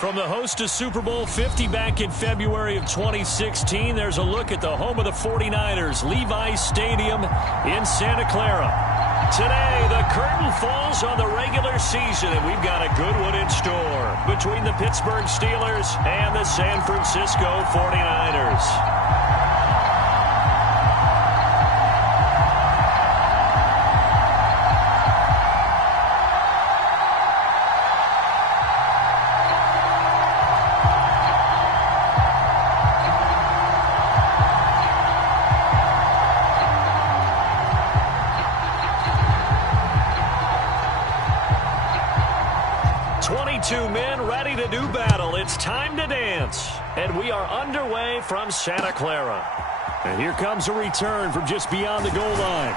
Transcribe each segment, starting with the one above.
From the host to Super Bowl 50 back in February of 2016, there's a look at the home of the 49ers, Levi's Stadium in Santa Clara. Today, the curtain falls on the regular season, and we've got a good one in store between the Pittsburgh Steelers and the San Francisco 49ers. Two men ready to do battle. It's time to dance. And we are underway from Santa Clara. And here comes a return from just beyond the goal line.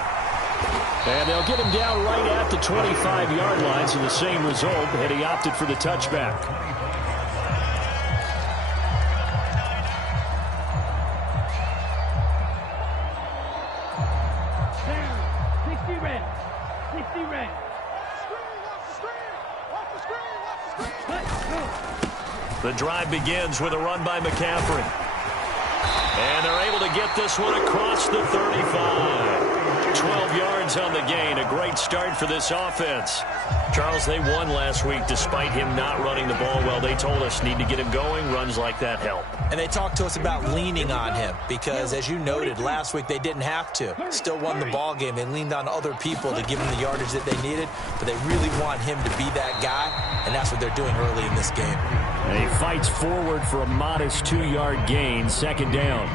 And they'll get him down right at the 25-yard line, so the same result, and he opted for the touchback. The drive begins with a run by McCaffrey. And they're able to get this one across the 35. 12 yards on the gain. A great start for this offense. Charles, they won last week despite him not running the ball well. They told us need to get him going. Runs like that help. And they talked to us about leaning on him because, as you noted, last week they didn't have to. Still won the ball game. They leaned on other people to give him the yardage that they needed, but they really want him to be that guy, and that's what they're doing early in this game. And he fights forward for a modest 2-yard gain, second down.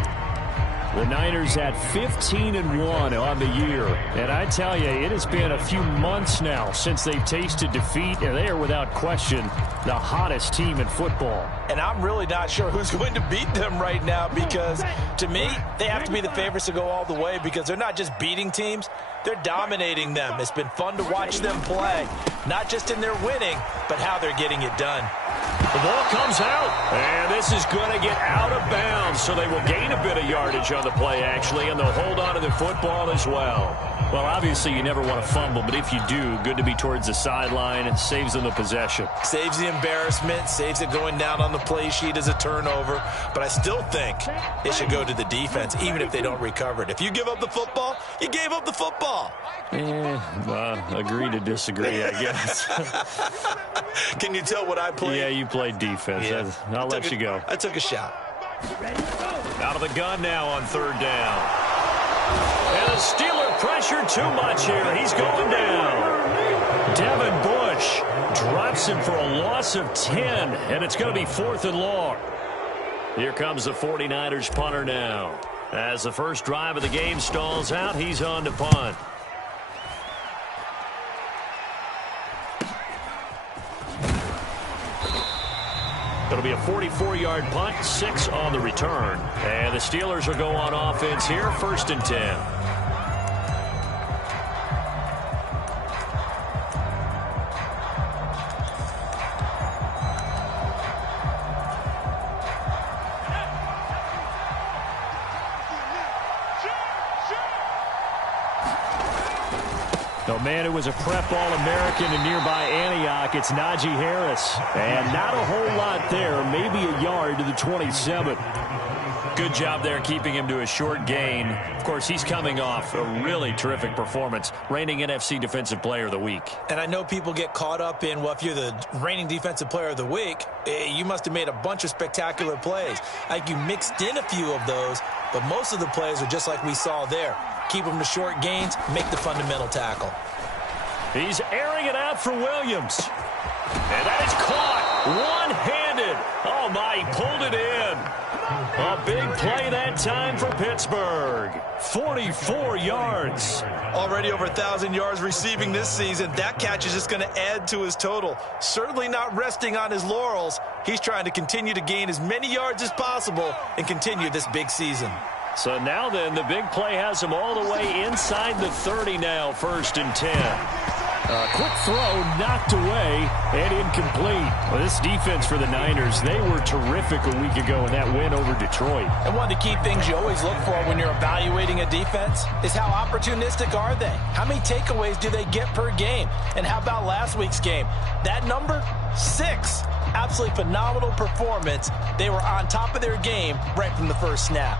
The Niners at 15-1 on the year. And I tell you, it has been a few months now since they've tasted defeat, and they are without question the hottest team in football. And I'm really not sure who's going to beat them right now because, to me, they have to be the favorites to go all the way because they're not just beating teams, they're dominating them. It's been fun to watch them play, not just in their winning, but how they're getting it done. The ball comes out, and this is going to get out of bounds, so they will gain a bit of yardage on the play, actually, and they'll hold on to the football as well. Well, obviously, you never want to fumble, but if you do, good to be towards the sideline. It saves them the possession. Saves the embarrassment, saves it going down on the play sheet as a turnover, but I still think it should go to the defense, even if they don't recover it. If you give up the football, you gave up the football. Agree to disagree, I guess. Can you tell what I played? Yeah, you played defense. Yeah. I'll let you go. I took a shot. Out of the gun now on third down. And the Steeler pressure too much here. He's going down. Devin Bush drops him for a loss of 10, and it's going to be 4th and long. Here comes the 49ers punter now. As the first drive of the game stalls out, he's on to punt. It'll be a 44-yard punt, 6 on the return. And the Steelers will go on offense here, 1st and 10. The man who was a prep All-American in nearby Antioch, it's Najee Harris. And not a whole lot there, maybe a yard to the 27. Good job there keeping him to a short gain. Of course, he's coming off a really terrific performance, reigning NFC Defensive Player of the Week. And I know people get caught up in, well, if you're the reigning Defensive Player of the Week, you must have made a bunch of spectacular plays. Like you mixed in a few of those, but most of the plays are just like we saw there. Keep them to short gains, make the fundamental tackle. He's airing it out for Williams. And that is caught one-handed. Oh, my, he pulled it in. A big play that time for Pittsburgh. 44 yards. Already over 1,000 yards receiving this season. That catch is just going to add to his total. Certainly not resting on his laurels. He's trying to continue to gain as many yards as possible and continue this big season. So now then, the big play has him all the way inside the 30 now, 1st and 10. Quick throw knocked away and incomplete. Well, this defense for the Niners, they were terrific a week ago in that win over Detroit. And one of the key things you always look for when you're evaluating a defense is how opportunistic are they? How many takeaways do they get per game? And how about last week's game? That number, 6. Absolutely phenomenal performance. They were on top of their game right from the first snap.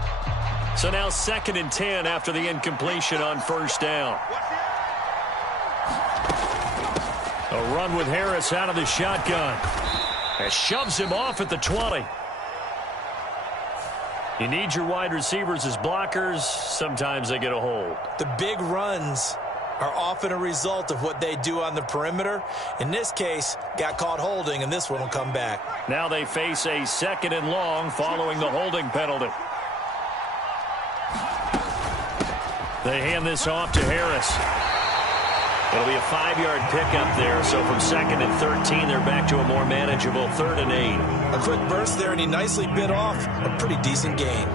So now 2nd and 10 after the incompletion on first down. A run with Harris out of the shotgun. It shoves him off at the 20. You need your wide receivers as blockers. Sometimes they get a hold. The big runs are often a result of what they do on the perimeter. In this case, got caught holding, and this one will come back. Now they face a 2nd and long following the holding penalty. They hand this off to Harris. It'll be a 5-yard pickup there, so from 2nd and 13, they're back to a more manageable 3rd and 8. A quick burst there, and he nicely bit off a pretty decent gain.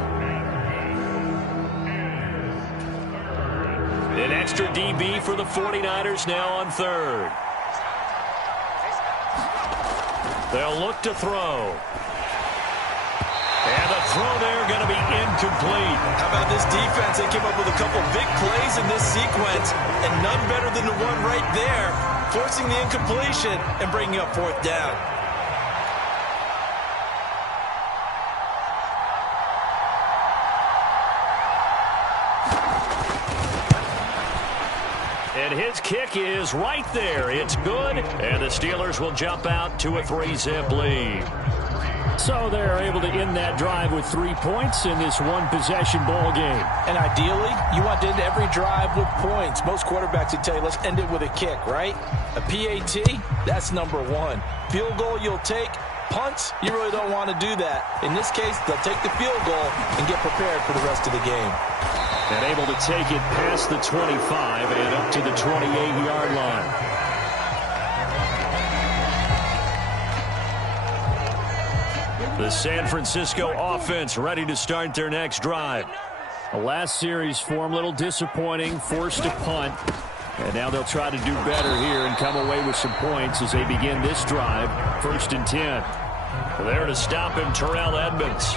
An extra DB for the 49ers now on 3rd. They'll look to throw. And the throw there going to be incomplete. How about this defense? They came up with a couple big plays in this sequence, and none better than the one right there, forcing the incompletion and bringing up 4th down. And his kick is right there. It's good, and the Steelers will jump out to a 3-zip lead. So they're able to end that drive with 3 points in this one-possession ball game. And ideally, you want to end every drive with points. Most quarterbacks would tell you, let's end it with a kick, right? A PAT, that's number 1. Field goal you'll take. Punts, you really don't want to do that. In this case, they'll take the field goal and get prepared for the rest of the game. And able to take it past the 25 and up to the 28-yard line. The San Francisco offense ready to start their next drive. The last series for them, a little disappointing, forced a punt. And now they'll try to do better here and come away with some points as they begin this drive. 1st and 10. There to stop him, Terrell Edmonds.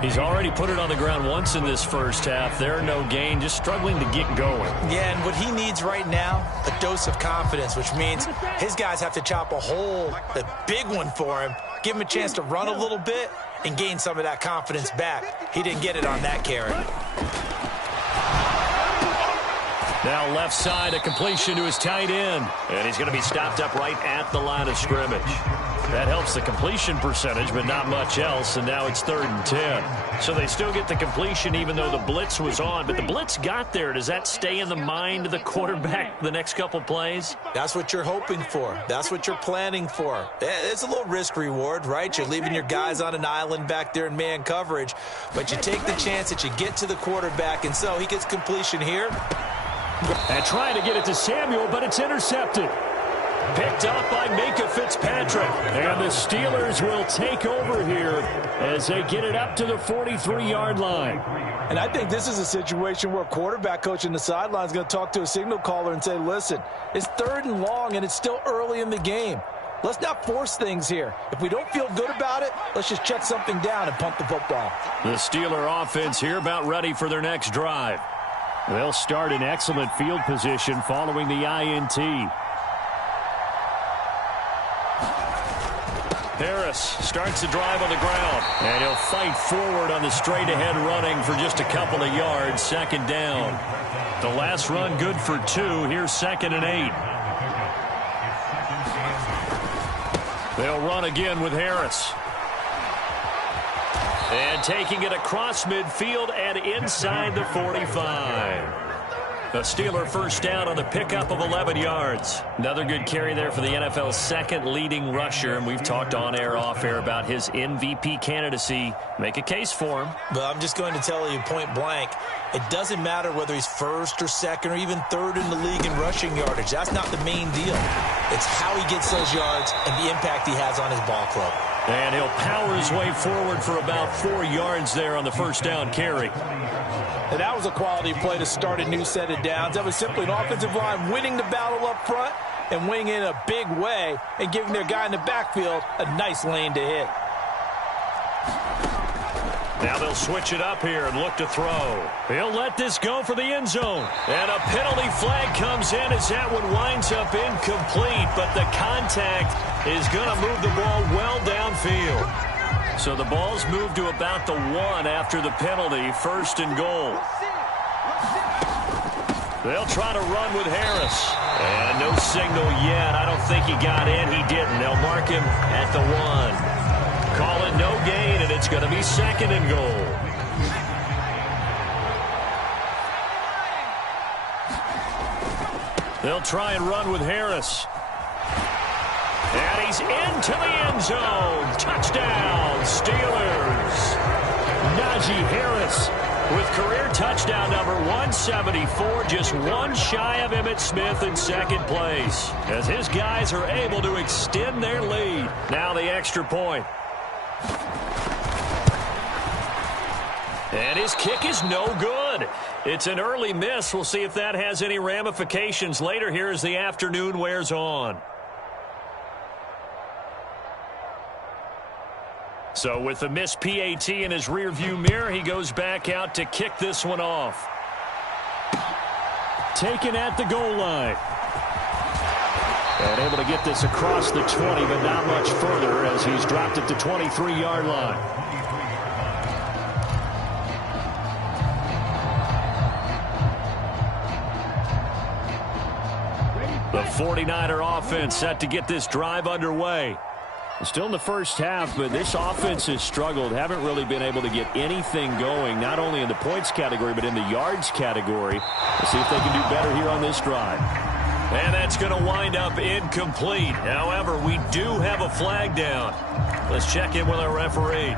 He's already put it on the ground once in this first half. There, no gain, just struggling to get going. Yeah, and what he needs right now, a dose of confidence, which means his guys have to chop a hole, a big one for him, give him a chance to run a little bit and gain some of that confidence back. He didn't get it on that carry. Now left side, a completion to his tight end. And he's going to be stopped up right at the line of scrimmage. That helps the completion percentage, but not much else. And now it's 3rd and 10. So they still get the completion even though the blitz was on. But the blitz got there. Does that stay in the mind of the quarterback the next couple plays? That's what you're hoping for. That's what you're planning for. It's a little risk reward, right? You're leaving your guys on an island back there in man coverage. But you take the chance that you get to the quarterback. And so he gets completion here. And trying to get it to Samuel, but it's intercepted. Picked up by Minkah Fitzpatrick. And the Steelers will take over here as they get it up to the 43-yard line. And I think this is a situation where a quarterback coach in the sideline is going to talk to a signal caller and say, listen, it's 3rd and long and it's still early in the game. Let's not force things here. If we don't feel good about it, let's just check something down and punt the football. The Steeler offense here about ready for their next drive. They'll start in excellent field position following the INT. Harris starts the drive on the ground. And he'll fight forward on the straight-ahead running for just a couple of yards. 2nd down. The last run good for 2. Here's 2nd and 8. They'll run again with Harris. And taking it across midfield and inside the 45. A Steeler first down on the pickup of 11 yards. Another good carry there for the NFL's 2nd leading rusher. And we've talked on air, off air about his MVP candidacy. Make a case for him. But I'm just going to tell you point blank, it doesn't matter whether he's 1st or 2nd or even 3rd in the league in rushing yardage. That's not the main deal. It's how he gets those yards and the impact he has on his ball club. And he'll power his way forward for about 4 yards there on the first down carry. And that was a quality play to start a new set of downs. That was simply an offensive line winning the battle up front and winning in a big way and giving their guy in the backfield a nice lane to hit. Now they'll switch it up here and look to throw. He'll let this go for the end zone. And a penalty flag comes in as that one winds up incomplete, but the contact is going to move the ball well downfield. So the ball's moved to about the 1 after the penalty, first and goal. They'll try to run with Harris. And no signal yet. I don't think he got in. He didn't. They'll mark him at the 1. Call it no gain, and it's going to be second and goal. They'll try and run with Harris. And he's into the end zone. Touchdown, Steelers. Najee Harris with career touchdown number 174, just one shy of Emmitt Smith in second place, as his guys are able to extend their lead. Now the extra point. And his kick is no good. It's an early miss. We'll see if that has any ramifications later here as the afternoon wears on. So with the missed PAT in his rearview mirror, he goes back out to kick this one off. Taken at the goal line. And able to get this across the 20, but not much further as he's dropped at the 23-yard line. The 49er offense set to get this drive underway. Still in the first half, but this offense has struggled. Haven't really been able to get anything going, not only in the points category, but in the yards category. We'll see if they can do better here on this drive. And that's going to wind up incomplete. However, we do have a flag down. Let's check in with our referee.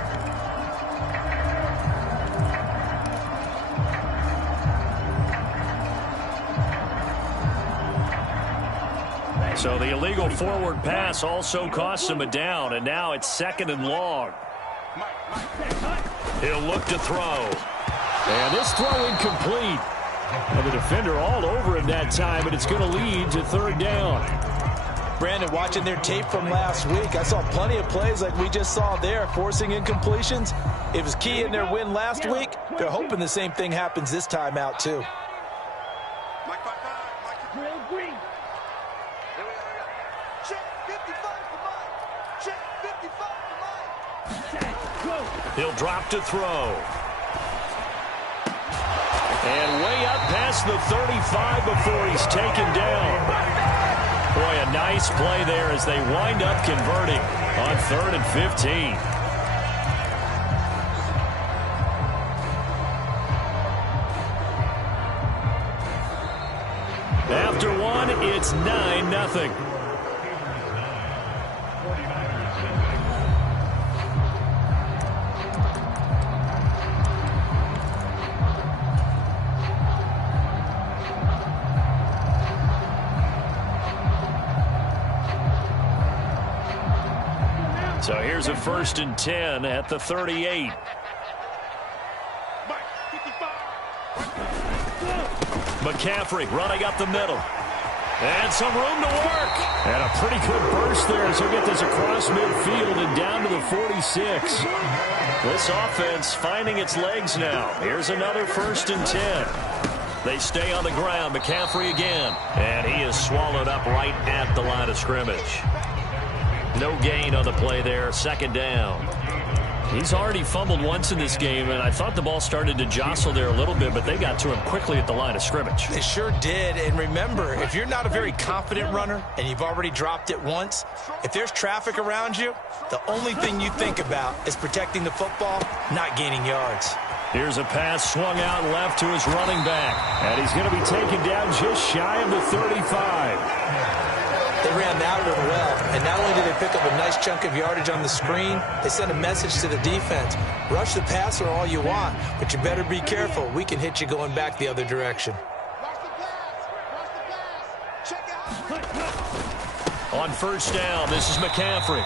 So the illegal forward pass also costs him a down, and now it's second and long. He'll look to throw. And this throw incomplete. And the defender all over him that time, and it's going to lead to third down. Brandon, watching their tape from last week, I saw plenty of plays like we just saw there, forcing incompletions. It was key in their win last week. They're hoping the same thing happens this time out, too. He'll drop to throw. And way up past the 35 before he's taken down. Boy, a nice play there as they wind up converting on 3rd and 15. After one, it's 9-0. So here's a 1st and 10 at the 38. McCaffrey running up the middle. And some room to work. And a pretty good burst there as he'll get this across midfield and down to the 46. This offense finding its legs now. Here's another 1st and 10. They stay on the ground. McCaffrey again. And he is swallowed up right at the line of scrimmage. No gain on the play there, 2nd down. He's already fumbled once in this game, and I thought the ball started to jostle there a little bit, but they got to him quickly at the line of scrimmage. They sure did, and remember, if you're not a very confident runner and you've already dropped it once, if there's traffic around you, the only thing you think about is protecting the football, not gaining yards. Here's a pass swung out left to his running back, and he's going to be taken down just shy of the 35. They ran that one well, and not only did they pick up a nice chunk of yardage on the screen, they sent a message to the defense. Rush the passer all you want, but you better be careful. We can hit you going back the other direction. On 1st down, this is McCaffrey.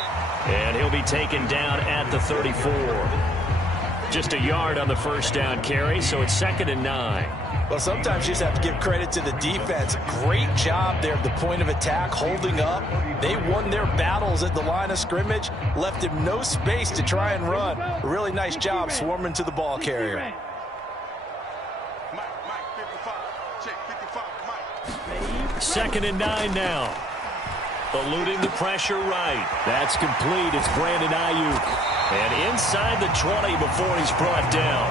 And he'll be taken down at the 34. Just a yard on the first down carry, so it's 2nd and 9. Well, sometimes you just have to give credit to the defense. Great job there at the point of attack, holding up. They won their battles at the line of scrimmage, left him no space to try and run. A really nice job swarming to the ball carrier. 2nd and 9 now. Eluding the pressure right. That's complete. It's Brandon Ayuk. And inside the 20 before he's brought down.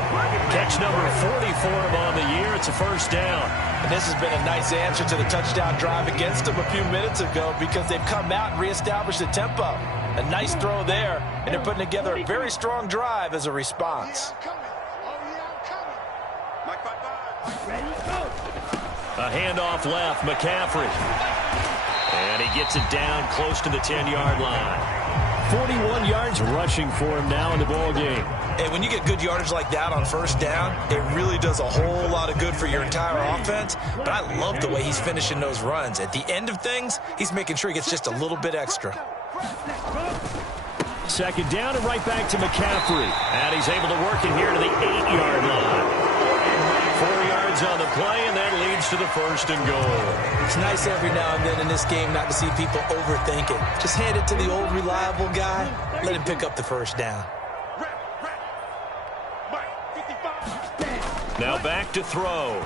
Catch number 40 for him on the year. It's a first down. And this has been a nice answer to the touchdown drive against them a few minutes ago because they've come out and reestablished the tempo. A nice throw there, and they're putting together a very strong drive as a response. A handoff left, McCaffrey. And he gets it down close to the 10-yard line. 41 yards rushing for him now in the ball game. And when you get good yardage like that on first down, it really does a whole lot of good for your entire offense. But I love the way he's finishing those runs. At the end of things, he's making sure he gets just a little bit extra. 2nd down and right back to McCaffrey. And he's able to work it here to the 8-yard line. 4 yards on the play, and that leads to the 1st and goal. It's nice every now and then in this game not to see people overthink it. Just hand it to the old reliable guy. Let him pick up the first down. Now back to throw.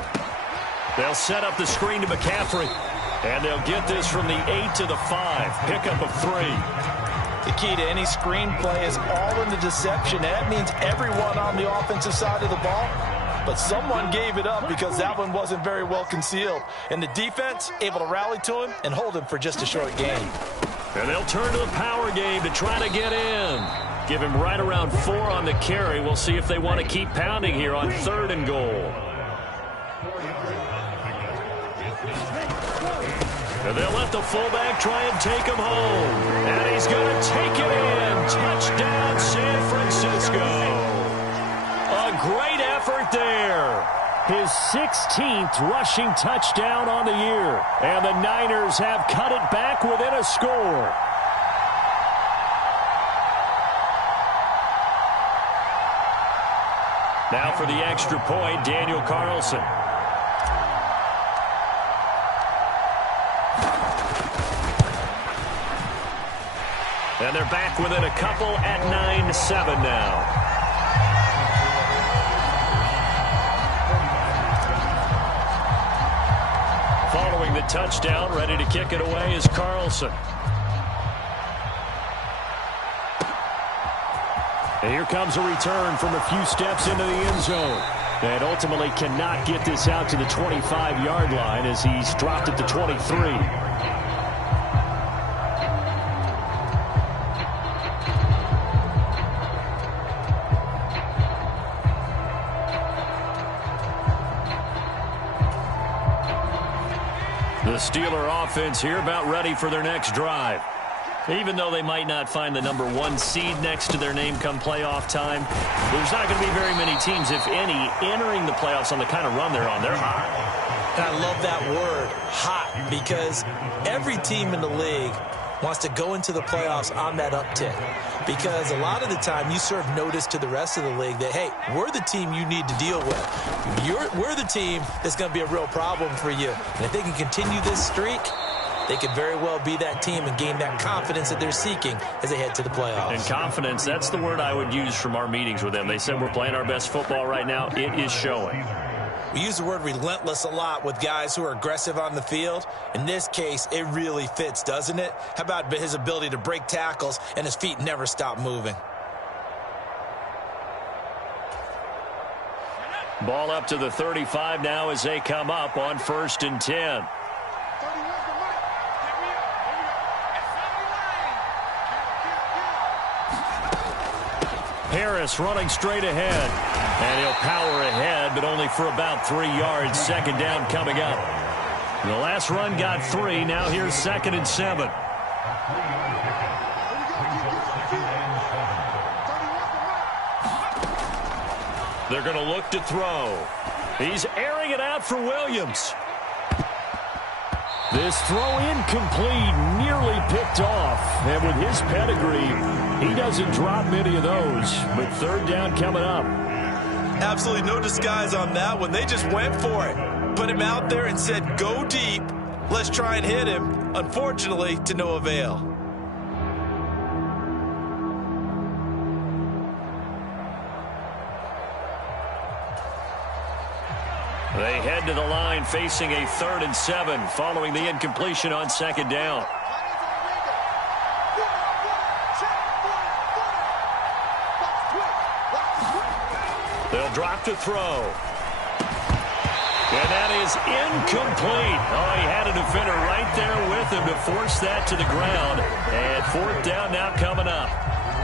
They'll set up the screen to McCaffrey. And they'll get this from the 8 to the 5. Pickup of 3. The key to any screen play is all in the deception. That means everyone on the offensive side of the ball. But someone gave it up because that one wasn't very well concealed. And the defense able to rally to him and hold him for just a short gain. And they'll turn to the power game to try to get in. Give him right around 4 on the carry. We'll see if they want to keep pounding here on 3rd and goal. And they'll let the fullback try and take him home. And he's going to take it in. Touchdown, San Francisco. A great effort there. His 16th rushing touchdown on the year. And the Niners have cut it back within a score. Now for the extra point, Daniel Carlson. And they're back within a couple at 9-7 now. Following the touchdown, ready to kick it away is Carlson. And here comes a return from a few steps into the end zone. And ultimately cannot get this out to the 25-yard line as he's dropped at the 23. The Steeler offense here about ready for their next drive. Even though they might not find the number 1 seed next to their name come playoff time, there's not going to be very many teams, if any, entering the playoffs on the kind of run they're on. They're hot. And I love that word, hot, because every team in the league wants to go into the playoffs on that uptick. Because a lot of the time you serve notice to the rest of the league that, hey, we're the team you need to deal with. We're the team that's going to be a real problem for you. And if they can continue this streak, they could very well be that team and gain that confidence that they're seeking as they head to the playoffs. And confidence, that's the word I would use from our meetings with them. They said we're playing our best football right now. It is showing. We use the word relentless a lot with guys who are aggressive on the field. In this case, it really fits, doesn't it? How about his ability to break tackles and his feet never stop moving? Ball up to the 35 now as they come up on 1st and 10. Harris running straight ahead. And he'll power ahead, but only for about 3 yards. 2nd down coming up. The last run got 3. Now here's 2nd and 7. They're going to look to throw. He's airing it out for Williams. This throw incomplete, nearly picked off. And with his pedigree, he doesn't drop many of those. But third down coming up. Absolutely no disguise on that one. They just went for it. Put him out there and said, go deep. Let's try and hit him. Unfortunately, to no avail. They head to the line facing a 3rd and 7 following the incompletion on 2nd down. They'll drop to throw. And that is incomplete. Oh, he had a defender right there with him to force that to the ground. And 4th down now coming up.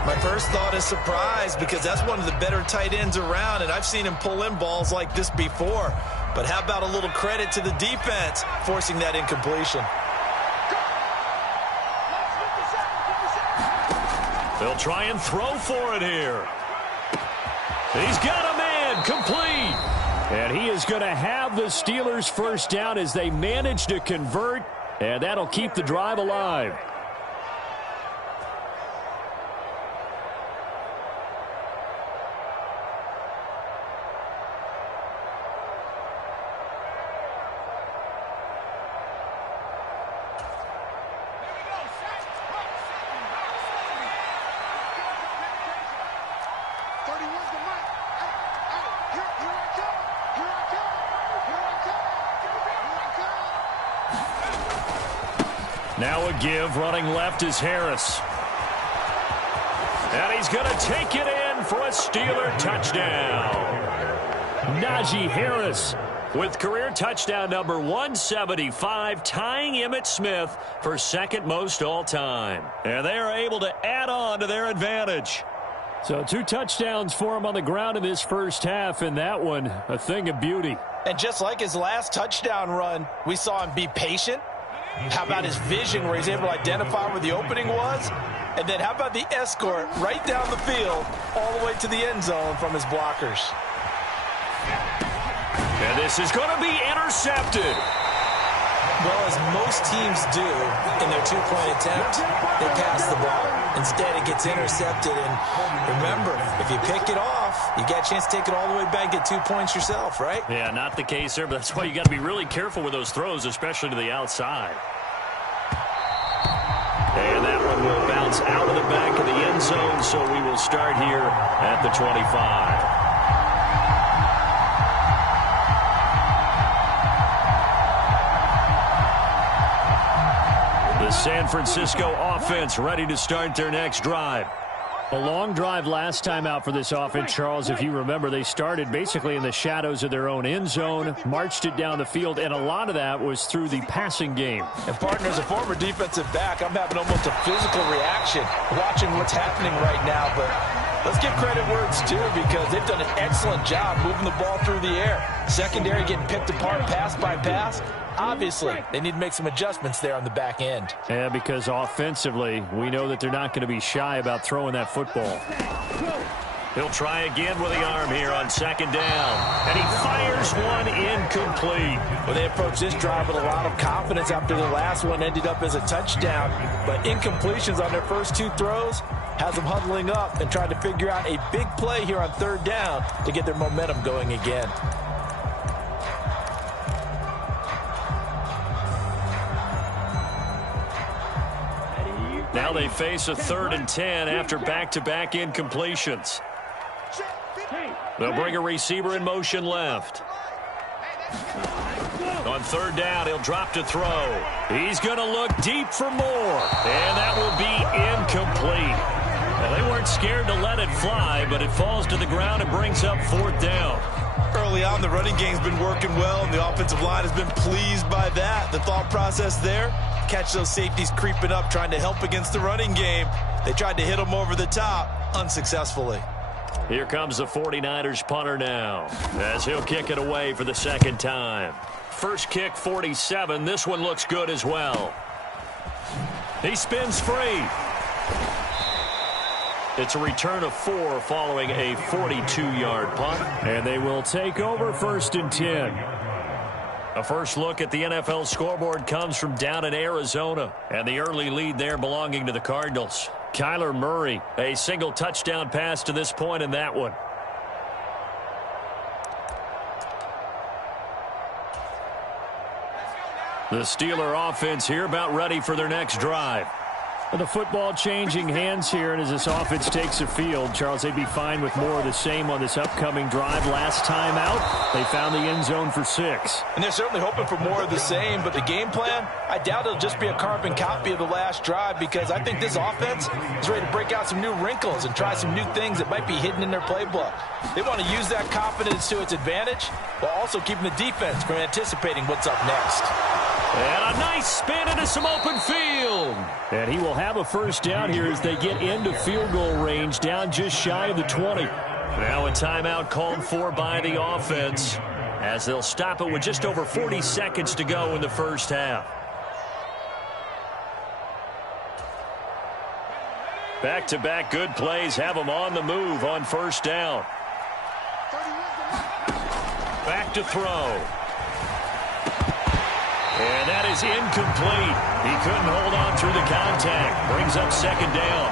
My first thought is surprise because that's one of the better tight ends around, and I've seen him pull in balls like this before. But how about a little credit to the defense forcing that incompletion? They'll try and throw for it here. He's got a man, complete. And he is going to have the Steelers' first down as they manage to convert, and that'll keep the drive alive. Now a give, running left is Harris. And he's going to take it in for a Steeler touchdown. Najee Harris with career touchdown number 175, tying Emmitt Smith for 2nd most all-time. And they are able to add on to their advantage. So 2 touchdowns for him on the ground in this first half, and that one a thing of beauty. And just like his last touchdown run, we saw him be patient. How about his vision where he's able to identify where the opening was? And then how about the escort right down the field all the way to the end zone from his blockers? And this is going to be intercepted. Well, as most teams do in their 2-point attempt, they pass the ball. Instead, it gets intercepted. And remember, if you pick it off, you get a chance to take it all the way back, get 2 points yourself, right? Yeah, not the case there, but that's why you got to be really careful with those throws, especially to the outside. And that one will bounce out of the back of the end zone, so we will start here at the 25. The San Francisco offense ready to start their next drive. A long drive last time out for this offense, Charles. If you remember, they started basically in the shadows of their own end zone, marched it down the field, and a lot of that was through the passing game. And partner, as a former defensive back, I'm having almost a physical reaction watching what's happening right now. But let's give credit where it's due because they've done an excellent job moving the ball through the air. Secondary getting picked apart pass by pass. Obviously, they need to make some adjustments there on the back end. Yeah, because offensively, we know that they're not going to be shy about throwing that football. He'll try again with the arm here on 2nd down. And he fires one incomplete. Well, they approached this drive with a lot of confidence after the last one ended up as a touchdown. But incompletions on their first 2 throws has them huddling up and trying to figure out a big play here on 3rd down to get their momentum going again. Now they face a 3rd and 10 after back-to-back incompletions. They'll bring a receiver in motion left. On 3rd down, he'll drop to throw. He's going to look deep for more. And that will be incomplete. Well, they weren't scared to let it fly, but it falls to the ground and brings up 4th down. Early on, the running game's been working well, and the offensive line has been pleased by that. The thought process there, catch those safeties creeping up, trying to help against the running game. They tried to hit them over the top, unsuccessfully. Here comes the 49ers punter now, as he'll kick it away for the 2nd time. First kick, 47. This one looks good as well. He spins free. It's a return of 4 following a 42-yard punt. And they will take over 1st and 10. A first look at the NFL scoreboard comes from down in Arizona, and the early lead there belonging to the Cardinals. Kyler Murray, a single touchdown pass to this point in that one. The Steeler offense here about ready for their next drive. The football changing hands here, and as this offense takes the field, Charles, they'd be fine with more of the same on this upcoming drive. Last time out, they found the end zone for 6. And they're certainly hoping for more of the same, but the game plan, I doubt it'll just be a carbon copy of the last drive, because I think this offense is ready to break out some new wrinkles and try some new things that might be hidden in their playbook. They want to use that confidence to its advantage while also keeping the defense from anticipating what's up next. And a nice spin into some open field. And he will have a first down here as they get into field goal range, down just shy of the 20. Now a timeout called for by the offense as they'll stop it with just over 40 seconds to go in the first half. Back-to-back good plays have them on the move on first down. Back to throw. And that is incomplete. He couldn't hold on through the contact. Brings up second down.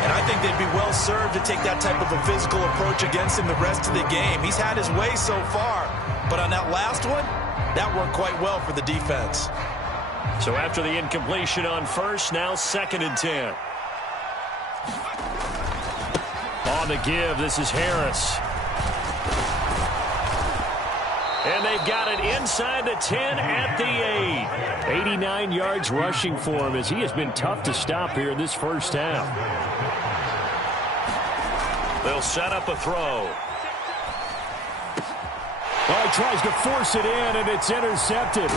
And I think they'd be well served to take that type of a physical approach against him the rest of the game. He's had his way so far. But on that last one, that worked quite well for the defense. So after the incompletion on first, now 2nd and 10. On the give, this is Harris. And they've got it inside the 10 at the 8. 89 yards rushing for him as he has been tough to stop here in this first half. They'll set up a throw. Well, he tries to force it in, and it's intercepted.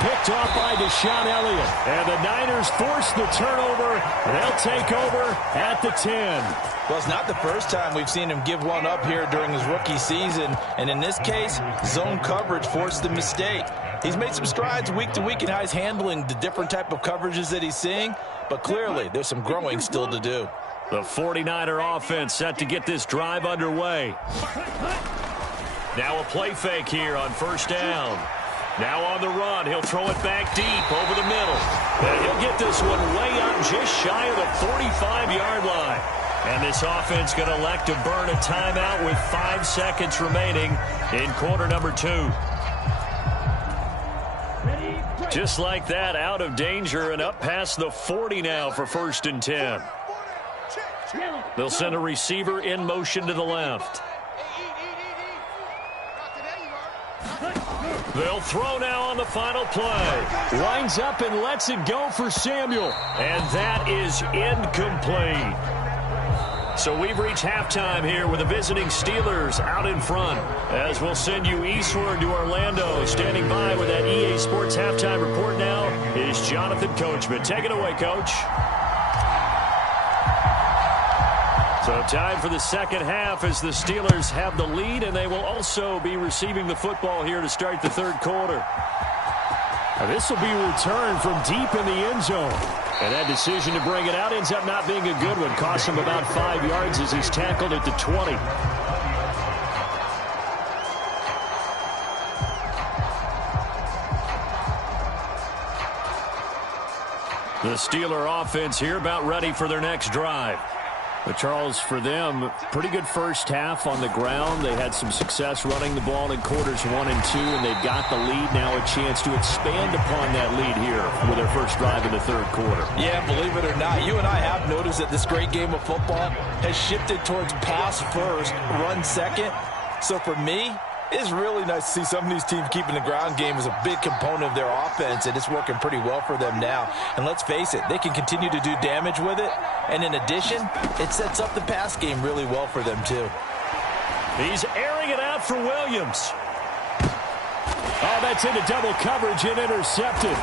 Picked off by Deshaun Elliott. And the Niners force the turnover. They'll take over at the 10. Well, it's not the first time we've seen him give one up here during his rookie season. And in this case, zone coverage forced the mistake. He's made some strides week to week in how he's handling the different type of coverages that he's seeing. But clearly, there's some growing still to do. The 49er offense set to get this drive underway. Now a play fake here on first down. Now on the run, he'll throw it back deep over the middle. And he'll get this one way up just shy of the 45-yard line. And this offense going to elect to burn a timeout with 5 seconds remaining in quarter number 2. Just like that, out of danger and up past the 40 now for 1st and 10. They'll send a receiver in motion to the left. They'll throw now on the final play. Lines up and lets it go for Samuel. And that is incomplete. So we've reached halftime here with the visiting Steelers out in front. As we'll send you eastward to Orlando. Standing by with that EA Sports halftime report now is Jonathan Coachman. Take it away, Coach. So time for the second half as the Steelers have the lead, and they will also be receiving the football here to start the third quarter. This will be returned from deep in the end zone. And that decision to bring it out ends up not being a good one. Costs him about 5 yards as he's tackled at the 20. The Steeler offense here about ready for their next drive. But Charles, for them, pretty good first half on the ground. They had some success running the ball in quarters 1 and 2, and they've got the lead now, a chance to expand upon that lead here with their first drive in the third quarter. Yeah, believe it or not, you and I have noticed that this great game of football has shifted towards pass first, run second. So for me, it's really nice to see some of these teams keeping the ground game as a big component of their offense, and it's working pretty well for them now. And let's face it, they can continue to do damage with it. And in addition, it sets up the pass game really well for them, too. He's airing it out for Williams. Oh, that's into double coverage and intercepted.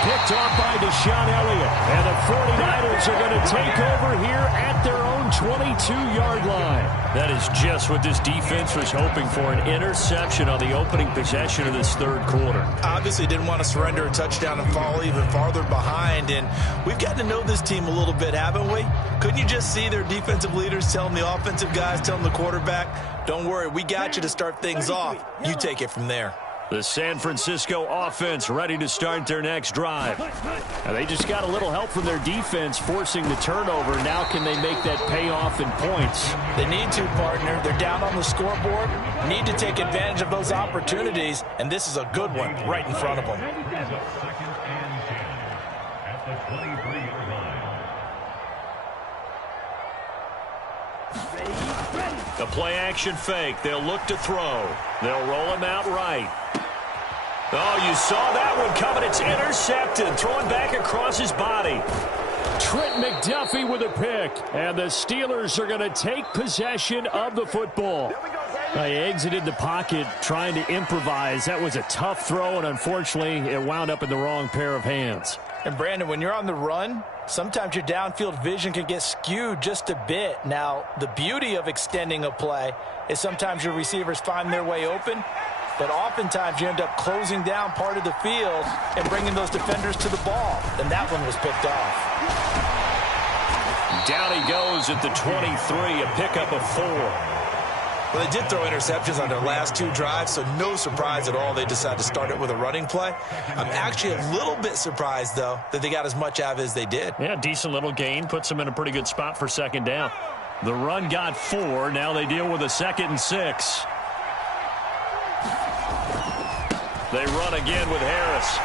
Picked off by Deshaun Elliott. And the 49ers are going to take over here at their own 22-yard line. That is just what this defense was hoping for, an interception on the opening possession of this third quarter. Obviously didn't want to surrender a touchdown and fall even farther behind. And we've gotten to know this team a little bit, haven't we? Couldn't you just see their defensive leaders telling the offensive guys, telling the quarterback, don't worry, we got you to start things off. You take it from there. The San Francisco offense ready to start their next drive. Now they just got a little help from their defense forcing the turnover. Now can they make that pay off in points? They need to, partner. They're down on the scoreboard. Need to take advantage of those opportunities, and this is a good one right in front of them. The play-action fake. They'll look to throw. They'll roll him out right. Oh, you saw that one coming. It's intercepted. Throwing back across his body. Trent McDuffie with a pick. And the Steelers are going to take possession of the football. He exited the pocket trying to improvise. That was a tough throw, and unfortunately, it wound up in the wrong pair of hands. And, Brandon, when you're on the run, sometimes your downfield vision can get skewed just a bit. Now, the beauty of extending a play is sometimes your receivers find their way open, but oftentimes you end up closing down part of the field and bringing those defenders to the ball. And that one was picked off. Down he goes at the 23, a pickup of 4. Well, they did throw interceptions on their last 2 drives, so no surprise at all they decided to start it with a running play. I'm actually a little bit surprised, though, that they got as much out of it as they did. Yeah, decent little gain. Puts them in a pretty good spot for second down. The run got 4. Now they deal with a 2nd and 6. They run again with Harris.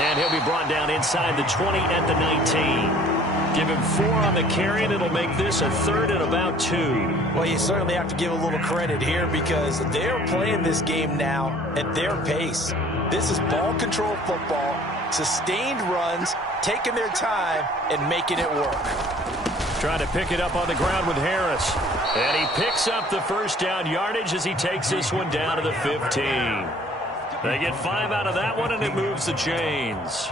And he'll be brought down inside the 20 at the 19. Give him 4 on the carry, and it'll make this a 3rd and about 2. Well, you certainly have to give a little credit here because they're playing this game now at their pace. This is ball control football, sustained runs, taking their time, and making it work. Trying to pick it up on the ground with Harris. And he picks up the first down yardage as he takes this one down to the 15. They get 5 out of that one, and it moves the chains.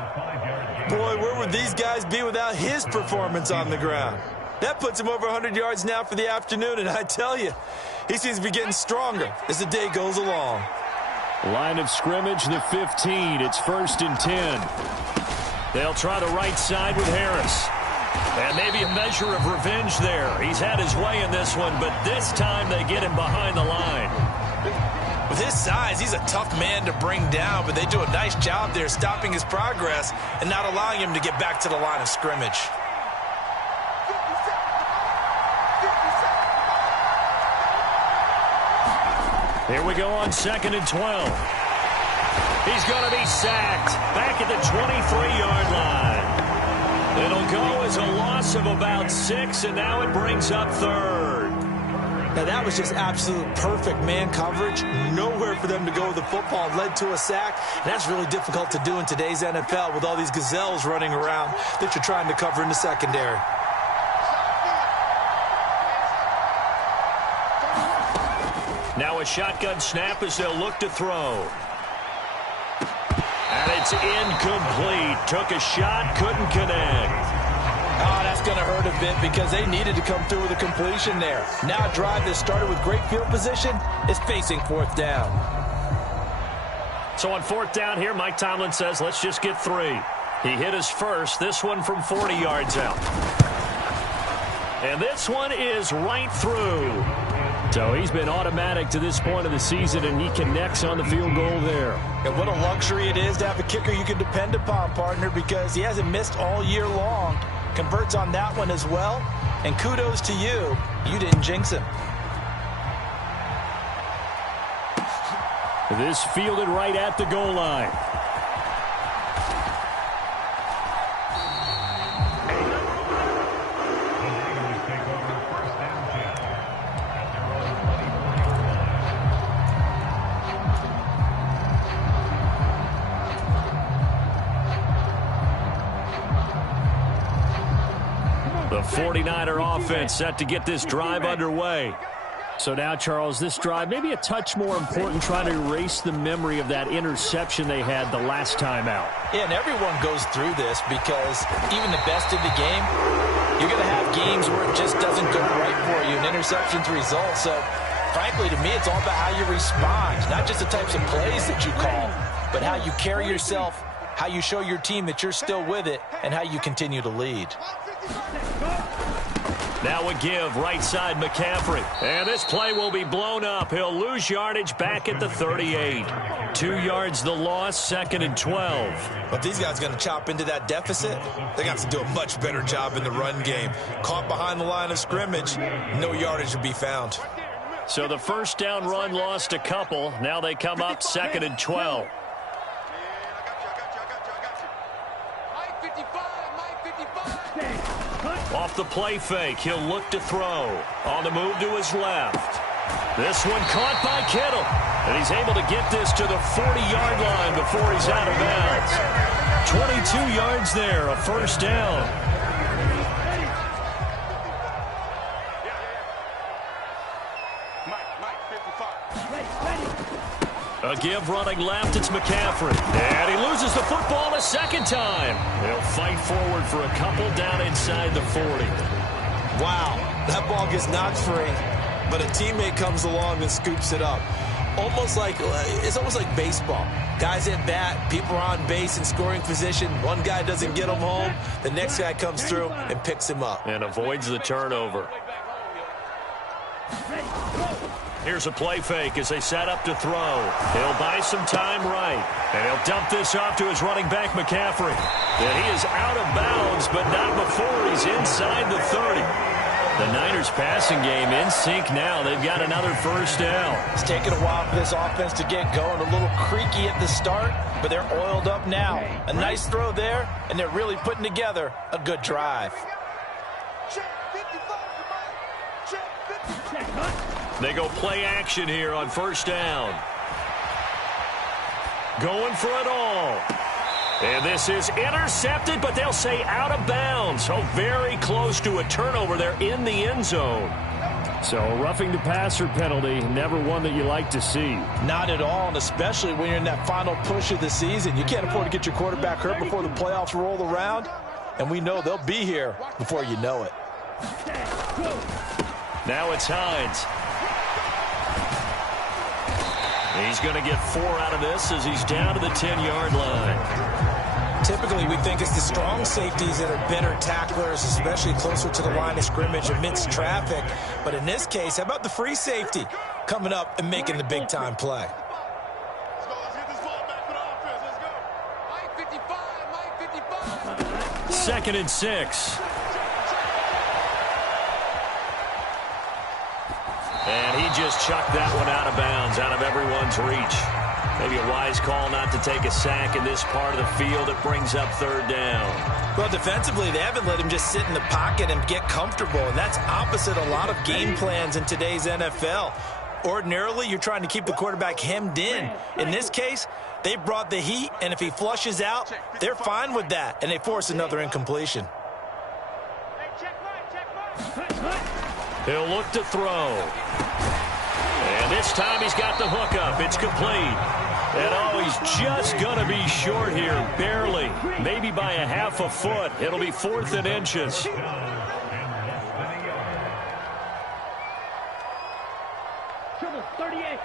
Boy, where would these guys be without his performance on the ground? That puts him over 100 yards now for the afternoon, and I tell you, he seems to be getting stronger as the day goes along. Line of scrimmage, the 15. It's 1st and 10. They'll try the right side with Harris. And maybe a measure of revenge there. He's had his way in this one, but this time they get him behind the line. With his size, he's a tough man to bring down, but they do a nice job there stopping his progress and not allowing him to get back to the line of scrimmage. Here we go on 2nd and 12. He's going to be sacked back at the 23-yard line. It'll go as a loss of about 6, and now it brings up 3rd. Now, that was just absolute perfect man coverage. Nowhere for them to go with the football. Led to a sack. And that's really difficult to do in today's NFL with all these gazelles running around that you're trying to cover in the secondary. Now a shotgun snap as they'll look to throw. And it's incomplete. Took a shot, couldn't connect. Oh, that's going to hurt a bit because they needed to come through with a completion there. Now a drive that started with great field position is facing 4th down. So on 4th down here, Mike Tomlin says, let's just get 3. He hit his first, this one from 40 yards out. And this one is right through. So he's been automatic to this point of the season, and he connects on the field goal there. And what a luxury it is to have a kicker you can depend upon, partner, because he hasn't missed all year long. Converts on that one as well. And kudos to you. You didn't jinx him. This fielded right at the goal line. The 49er offense set to get this drive underway. So now, Charles, this drive maybe a touch more important, trying to erase the memory of that interception they had the last time out. Yeah, and everyone goes through this because even the best of the game, you're going to have games where it just doesn't go right for you, and interceptions result. So, frankly, to me, it's all about how you respond, not just the types of plays that you call, but how you carry yourself, how you show your team that you're still with it, and how you continue to lead. Now a give, right side McCaffrey. And this play will be blown up. He'll lose yardage back at the 38. 2 yards the loss, 2nd and 12. But these guys are going to chop into that deficit. They got to do a much better job in the run game. Caught behind the line of scrimmage, no yardage to be found. So the first down run lost a couple. Now they come up 2nd and 12. Off the play fake, he'll look to throw. On the move to his left. This one caught by Kittle. And he's able to get this to the 40-yard line before he's out of bounds. 22 yards there, a first down. A give running left, it's McCaffrey. And he loses the football a second time. He'll fight forward for a couple down inside the 40. Wow, that ball gets knocked free, but a teammate comes along and scoops it up. It's almost like baseball. Guys at bat, people are on base in scoring position. One guy doesn't get him home. The next guy comes through and picks him up. And avoids the turnover. Here's a play fake as they set up to throw. He'll buy some time right. And he'll dump this off to his running back, McCaffrey. And he is out of bounds, but not before he's inside the 30. The Niners passing game in sync now. They've got another first down. It's taken a while for this offense to get going. A little creaky at the start, but they're oiled up now. A nice throw there, and they're really putting together a good drive. They go play action here on first down. Going for it all. And this is intercepted, but they'll say out of bounds. So very close to a turnover there in the end zone. So roughing the passer penalty, never one that you like to see. Not at all, and especially when you're in that final push of the season. You can't afford to get your quarterback hurt before the playoffs roll around. And we know they'll be here before you know it. Now it's Hines. He's going to get 4 out of this as he's down to the 10-yard line. Typically, we think it's the strong safeties that are better tacklers, especially closer to the line of scrimmage amidst traffic. But in this case, how about the free safety coming up and making the big-time play? Second and 6. And he just chucked that one out of bounds, out of everyone's reach. Maybe a wise call not to take a sack in this part of the field. It brings up third down. Well, defensively, they haven't let him just sit in the pocket and get comfortable, and that's opposite a lot of game plans in today's NFL. Ordinarily, you're trying to keep the quarterback hemmed in. In this case, they brought the heat, and if he flushes out, they're fine with that, and they force another incompletion. He'll look to throw. And this time he's got the hook up. It's complete. And he's just going to be short here, barely. Maybe by a half a foot. It'll be 4th and inches. Trouble, 38.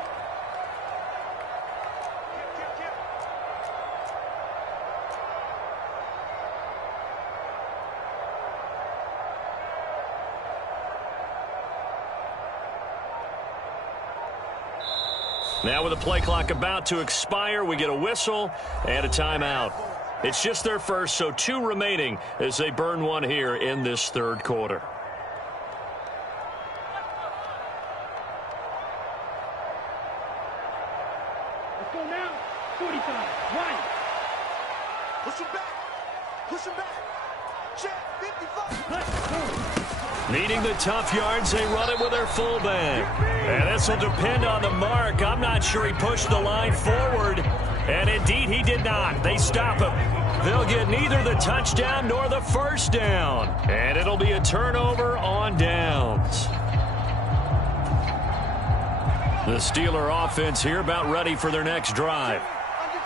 Now with the play clock about to expire, we get a whistle and a timeout. It's just their first, so 2 remaining as they burn one here in this third quarter. Let's go now. 45. Right. Push him back. Push him back. Check. 55. Let's go. Needing the tough yards, they run it with their fullback. And this will depend on the mark. I'm not sure he pushed the line forward. And indeed, he did not. They stop him. They'll get neither the touchdown nor the first down. And it'll be a turnover on downs. The Steeler offense here about ready for their next drive.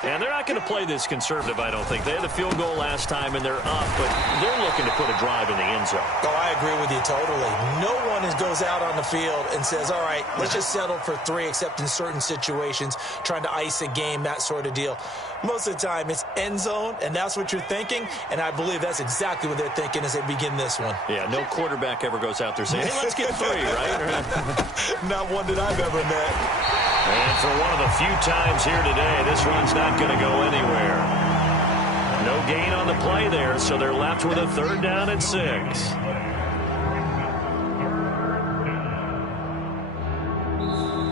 And they're not going to play this conservative, I don't think. They had the field goal last time, and they're up, but they're looking to put a drive in the end zone. Oh, I agree with you totally. No one goes out on the field and says, all right, let's just settle for 3, except in certain situations, trying to ice a game, that sort of deal. Most of the time, it's end zone, and that's what you're thinking, and I believe that's exactly what they're thinking as they begin this one. Yeah, no quarterback ever goes out there saying, hey, let's get 3, right? Not one that I've ever met. And for one of the few times here today, this run's not going to go anywhere. No gain on the play there, so they're left with a 3rd down and 6.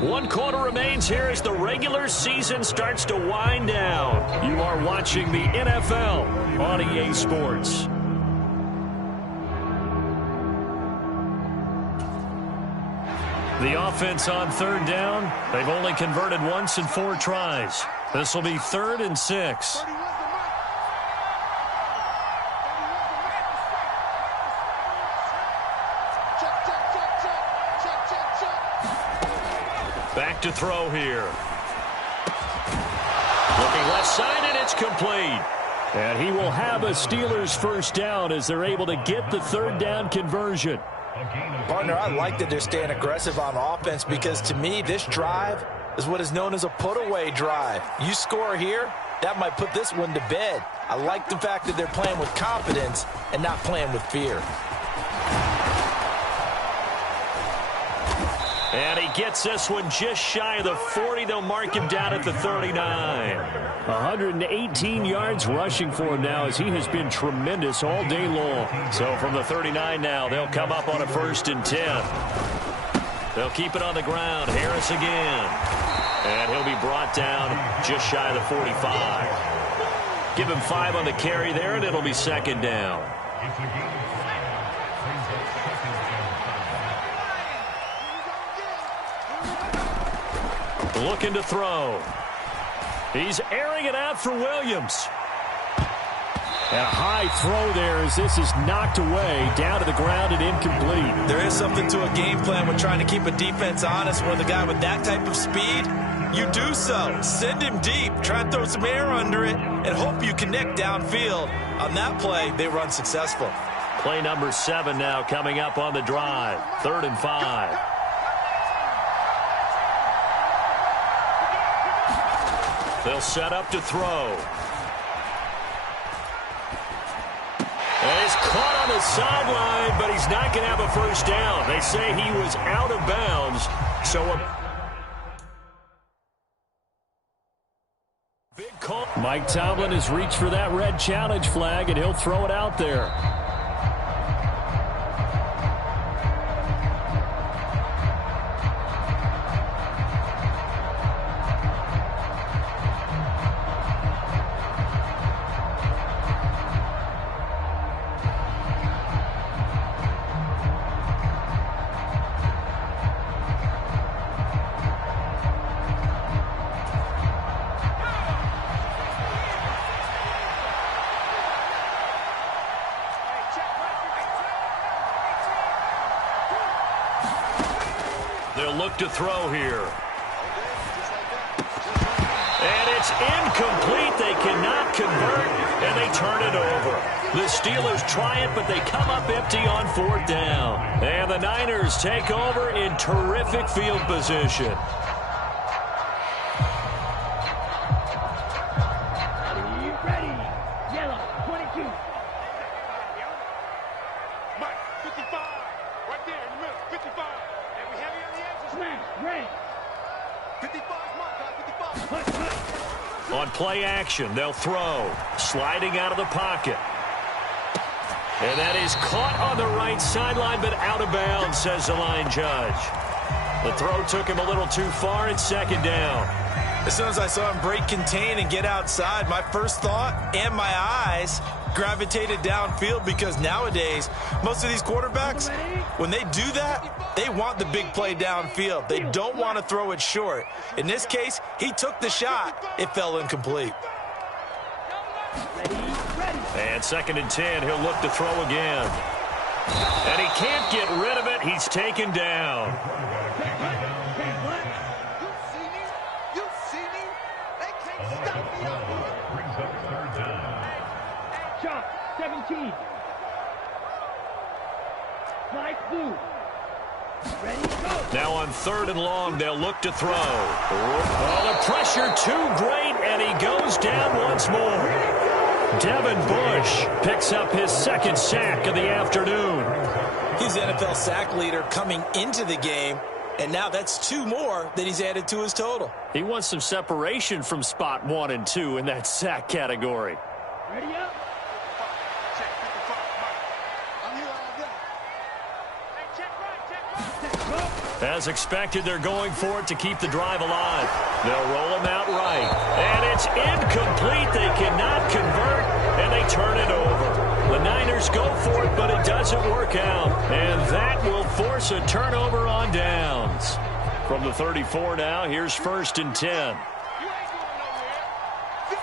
One quarter remains here as the regular season starts to wind down. You are watching the NFL on EA Sports. The offense on 3rd down. They've only converted once in 4 tries. This will be 3rd and 6. Back to throw here. Looking left side, and it's complete. And he will have a Steelers 1st down as they're able to get the 3rd down conversion. Partner, I like that they're staying aggressive on offense because, to me, this drive is what is known as a put-away drive. You score here, that might put this one to bed. I like the fact that they're playing with confidence and not playing with fear. And he gets this one just shy of the 40. They'll mark him down at the 39. 118 yards rushing for him now as he has been tremendous all day long. So from the 39 now, they'll come up on a 1st and 10. They'll keep it on the ground. Harris again. And he'll be brought down just shy of the 45. Give him 5 on the carry there, and it'll be 2nd down. Looking to throw. He's airing it out for Williams. And a high throw there as this is knocked away, down to the ground and incomplete. There is something to a game plan when trying to keep a defense honest. When the guy with that type of speed, you do so. Send him deep, try and throw some air under it, and hope you connect downfield. On that play, they run successful. Play number 7 now coming up on the drive. 3rd and 5. They'll set up to throw. And he's caught on the sideline, but he's not going to have a 1st down. They say he was out of bounds. So a big call. Mike Tomlin has reached for that red challenge flag, and he'll throw it out there. They'll look to throw here. And it's incomplete. They cannot convert, and they turn it over. The Steelers try it, but they come up empty on 4th down. And the Niners take over in terrific field position. Ready. Yellow, 22. Mike, 55. Right there in the middle, 55. And we heavy on the edges. Smash, red. 55 is my guy, 55. On play action, they'll throw. Sliding out of the pocket. And that is caught on the right sideline, but out of bounds, says the line judge. The throw took him a little too far. It's 2nd down. As soon as I saw him break contain and get outside, my first thought and my eyes gravitated downfield because nowadays, most of these quarterbacks, when they do that, they want the big play downfield. They don't want to throw it short. In this case, he took the shot. It fell incomplete. And 2nd and 10, he'll look to throw again. And he can't get rid of it. He's taken down. You see me? They can't stop me. 13. Flag blue. Ready, go. Now on 3rd and long, they'll look to throw. Oh, the pressure too great, and he goes down once more. Devin Bush picks up his 2nd sack of the afternoon. He's the NFL sack leader coming into the game, and now that's 2 more that he's added to his total. He wants some separation from spot 1 and 2 in that sack category. Ready up. Check 55. I'm here all day. Hey, check right. As expected, they're going for it to keep the drive alive. They'll roll him out right. And it's incomplete. They cannot convert, and they turn it over. The Niners go for it, but it doesn't work out. And that will force a turnover on downs. From the 34 now, here's 1st and 10. You ain't going nowhere. Here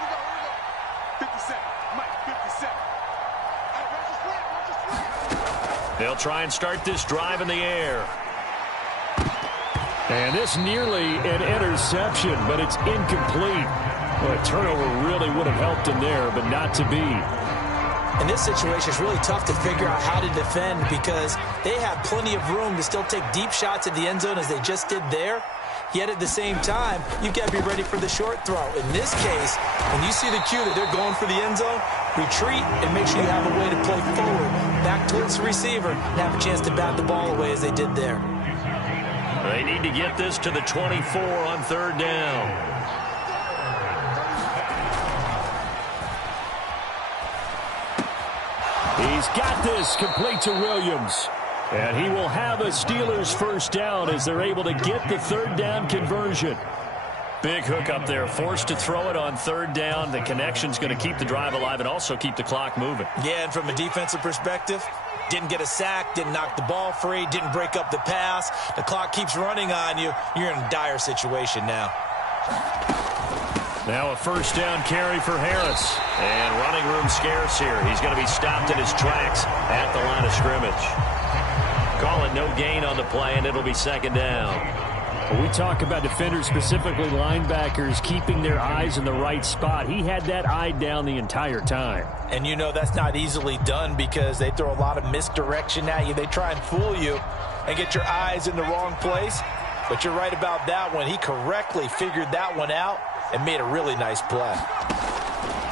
we go. 57. Mike, 57. Hey, watch this flag. They'll try and start this drive in the air. And this nearly an interception, but it's incomplete. Well, a turnover really would have helped him there, but not to be. In this situation, it's really tough to figure out how to defend because they have plenty of room to still take deep shots at the end zone as they just did there. Yet at the same time, you've got to be ready for the short throw. In this case, when you see the cue that they're going for the end zone, retreat and make sure you have a way to play forward, back towards the receiver, and have a chance to bat the ball away as they did there. They need to get this to the 24 on 3rd down. He's got this complete to Williams. And he will have a Steelers 1st down as they're able to get the 3rd down conversion. Big hook up there, forced to throw it on 3rd down. The connection's going to keep the drive alive and also keep the clock moving. Yeah, and from a defensive perspective, didn't get a sack, didn't knock the ball free, didn't break up the pass. The clock keeps running on you. You're in a dire situation now. Now a 1st down carry for Harris. And running room scarce here. He's going to be stopped in his tracks at the line of scrimmage. Call it no gain on the play, and it'll be 2nd down. When we talk about defenders, specifically linebackers, keeping their eyes in the right spot, he had that eye down the entire time. And you know that's not easily done because they throw a lot of misdirection at you. They try and fool you and get your eyes in the wrong place. But you're right about that one. He correctly figured that one out and made a really nice play.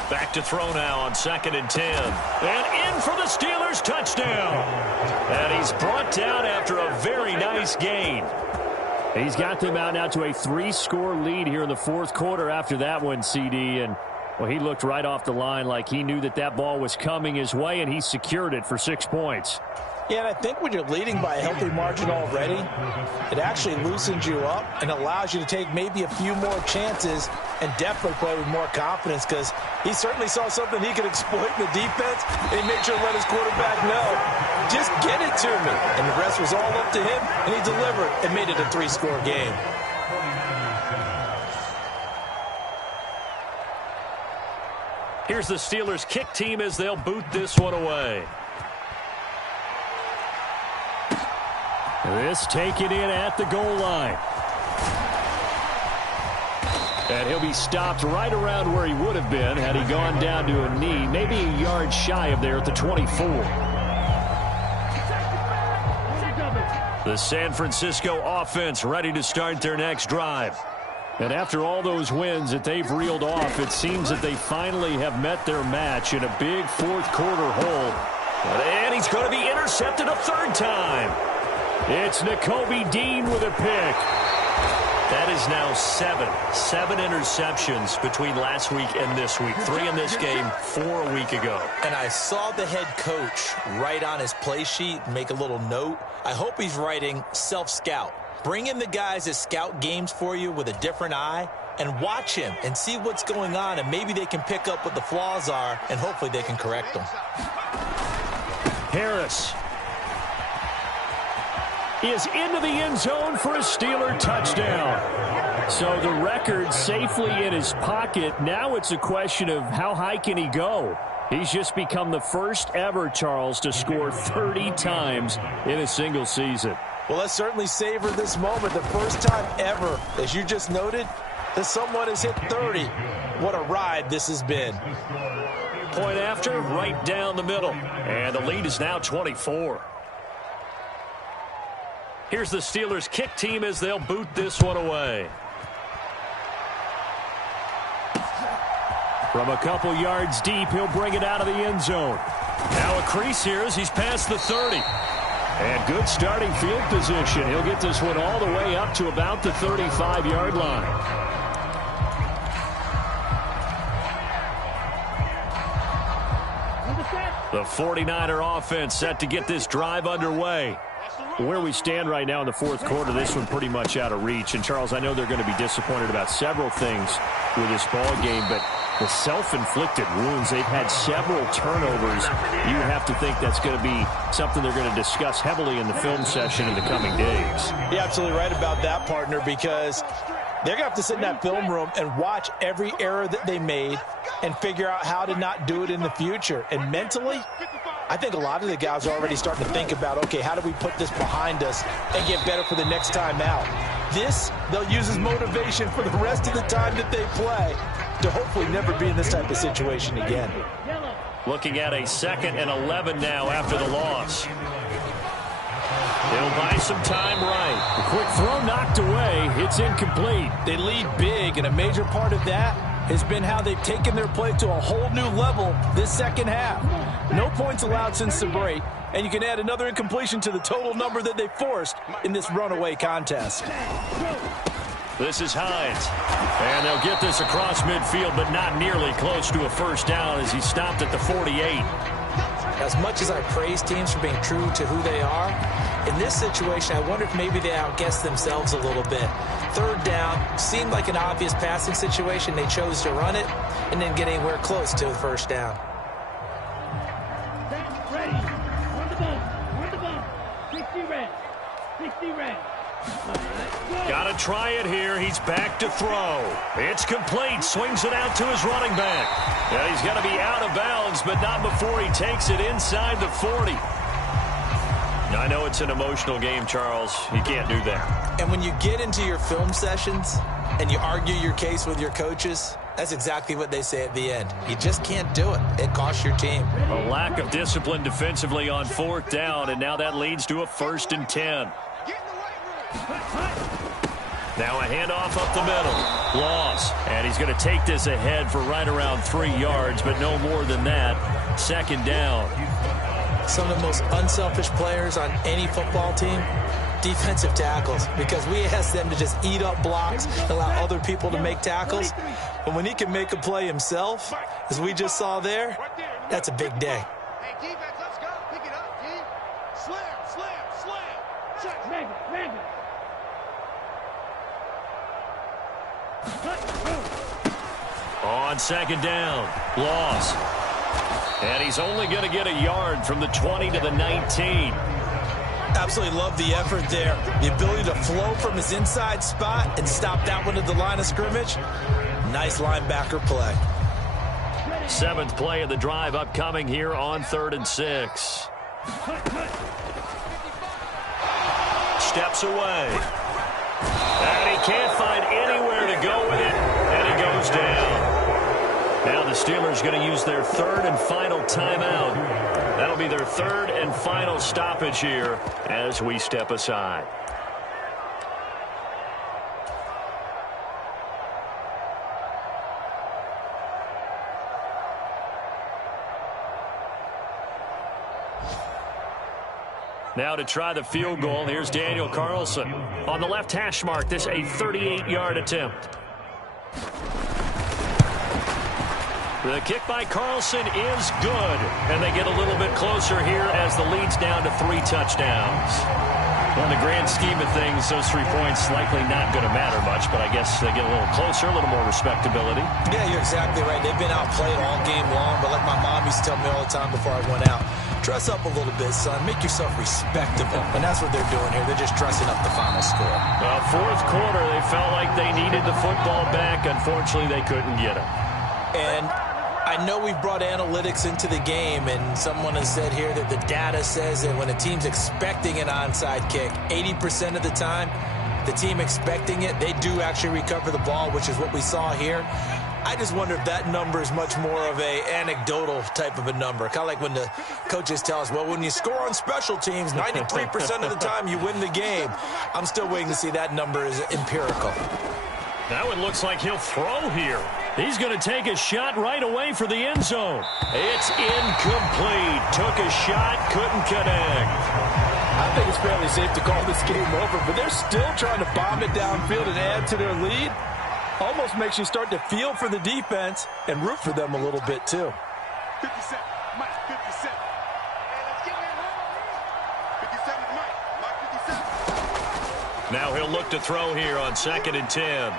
Back to throw now on 2nd and 10. And in for the Steelers touchdown. And he's brought down after a very nice gain. He's got them out now to a 3-score lead here in the 4th quarter after that one, CD. And, well, he looked right off the line like he knew that that ball was coming his way, and he secured it for 6 points. Yeah, and I think when you're leading by a healthy margin already, it actually loosens you up and allows you to take maybe a few more chances and definitely play with more confidence because he certainly saw something he could exploit in the defense, and he made sure to let his quarterback know, just get it to me. And the rest was all up to him, and he delivered and made it a 3-score game. Here's the Steelers kick team as they'll boot this one away. This taken in at the goal line. And he'll be stopped right around where he would have been had he gone down to a knee, maybe a yard shy of there at the 24. The San Francisco offense ready to start their next drive. And after all those wins that they've reeled off, it seems that they finally have met their match in a big 4th quarter hole. And he's going to be intercepted a 3rd time. It's Nakobe Dean with a pick. That is now 7 interceptions between last week and this week. 3 in this game, 4 a week ago. And I saw the head coach write on his play sheet, make a little note. I hope he's writing self-scout. Bring in the guys that scout games for you with a different eye and watch him and see what's going on, and maybe they can pick up what the flaws are, and hopefully they can correct them. Harris is into the end zone for a Steeler touchdown. So the record safely in his pocket. Now it's a question of how high can he go. He's just become the first ever, Charles, to score 30 times in a single season. Well, let's certainly savor this moment. The first time ever, as you just noted, that someone has hit 30. what a ride this has been. Point after, right down the middle. And the lead is now 24. Here's the Steelers' kick team as they'll boot this one away. From a couple yards deep, he'll bring it out of the end zone. Now a crease here as he's past the 30. And good starting field position. He'll get this one all the way up to about the 35-yard line. The 49er offense set to get this drive underway. Where we stand right now in the fourth quarter, this one pretty much out of reach. And, Charles, I know they're going to be disappointed about several things with this ball game, but the self-inflicted wounds, they've had several turnovers. You have to think that's going to be something they're going to discuss heavily in the film session in the coming days. You're absolutely right about that, partner, because they're going to have to sit in that film room and watch every error that they made and figure out how to not do it in the future. And mentally, I think a lot of the guys are already starting to think about, okay, how do we put this behind us and get better for the next time out? This, they'll use as motivation for the rest of the time that they play to hopefully never be in this type of situation again. Looking at a 2nd and 11 now after the loss. They'll buy some time right. A quick throw knocked away. It's incomplete. They lead big, and a major part of that has been how they've taken their play to a whole new level this second half. No points allowed since the break, and you can add another incompletion to the total number that they forced in this runaway contest. This is Hines. And they'll get this across midfield, but not nearly close to a first down as he stopped at the 48. As much as I praise teams for being true to who they are, in this situation, I wonder if maybe they outguessed themselves a little bit. 3rd down seemed like an obvious passing situation. They chose to run it and didn't get anywhere close to the first down. Ready. On the ball. 60 red. 60 red. Got to try it here. He's back to throw. It's complete. Swings it out to his running back. And he's going to be out of bounds, but not before he takes it inside the 40. Now, I know it's an emotional game, Charles. You can't do that. And when you get into your film sessions and you argue your case with your coaches, that's exactly what they say at the end. You just can't do it. It costs your team. A lack of discipline defensively on 4th down, and now that leads to a 1st and 10. Now a handoff up the middle. Loss. And he's going to take this ahead for right around 3 yards, but no more than that. 2nd down. Some of the most unselfish players on any football team, defensive tackles, because we ask them to just eat up blocks, allow other people to make tackles. But when he can make a play himself, as we just saw there, that's a big day. Hey, defense, let's go. Pick it up, D. Slam. Check. Mag. On 2nd down. Loss. And he's only going to get a yard from the 20 to the 19. Absolutely love the effort there. The ability to flow from his inside spot and stop that one at the line of scrimmage. Nice linebacker play. 7th play of the drive upcoming here on 3rd and 6. Steps away. And he can't find anywhere to go with it. And he goes down. Now the Steelers going to use their 3rd and final timeout. That'll be their 3rd and final stoppage here as we step aside. Now to try the field goal, here's Daniel Carlson. On the left hash mark, this a 38-yard attempt. The kick by Carlson is good, and they get a little bit closer here as the lead's down to 3 touchdowns. Well, in the grand scheme of things, those 3 points likely not going to matter much, but I guess they get a little closer, a little more respectability. Yeah, you're exactly right. They've been outplayed all game long, but like my mom used to tell me all the time before I went out, dress up a little bit, son. Make yourself respectable. And that's what they're doing here. They're just dressing up the final score. Well, 4th quarter, they felt like they needed the football back. Unfortunately, they couldn't get it. And I know we've brought analytics into the game, and someone has said here that the data says that when a team's expecting an onside kick, 80% of the time, the team expecting it, they do actually recover the ball, which is what we saw here. I just wonder if that number is much more of a anecdotal type of a number. Kind of like when the coaches tell us, well, when you score on special teams, 93% of the time you win the game. I'm still waiting to see that number is empirical. That one looks like he'll throw here. He's going to take a shot right away for the end zone. It's incomplete. Took a shot, couldn't connect. I think it's fairly safe to call this game over, but they're still trying to bomb it downfield and add to their lead. Almost makes you start to feel for the defense and root for them a little bit, too. 57. Mike, 57. Hey, let's get that home. 57, Mike. Mike, 57. Now he'll look to throw here on 2nd and 10.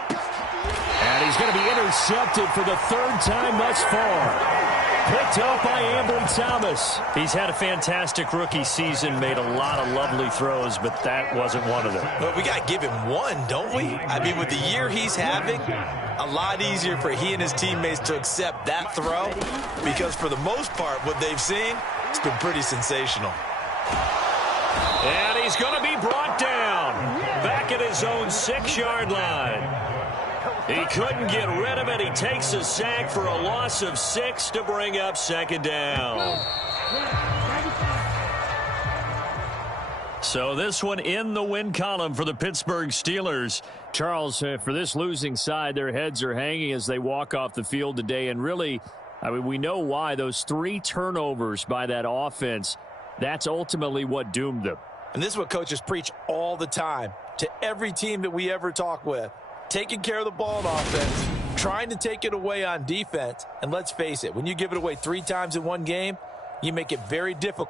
And he's going to be intercepted for the 3rd time thus far. Picked up by Ambry Thomas. He's had a fantastic rookie season, made a lot of lovely throws, but that wasn't one of them. But we got to give him one, don't we? I mean, with the year he's having, a lot easier for he and his teammates to accept that throw because for the most part, what they've seen, it's been pretty sensational. And he's going to be brought down back at his own 6-yard line. He couldn't get rid of it. He takes a sack for a loss of 6 to bring up 2nd down. So this one in the win column for the Pittsburgh Steelers. Charles, for this losing side, their heads are hanging as they walk off the field today. And really, I mean, we know why. Those 3 turnovers by that offense, that's ultimately what doomed them. And this is what coaches preach all the time to every team that we ever talk with. Taking care of the ball on offense, trying to take it away on defense. And let's face it, when you give it away 3 times in one game, you make it very difficult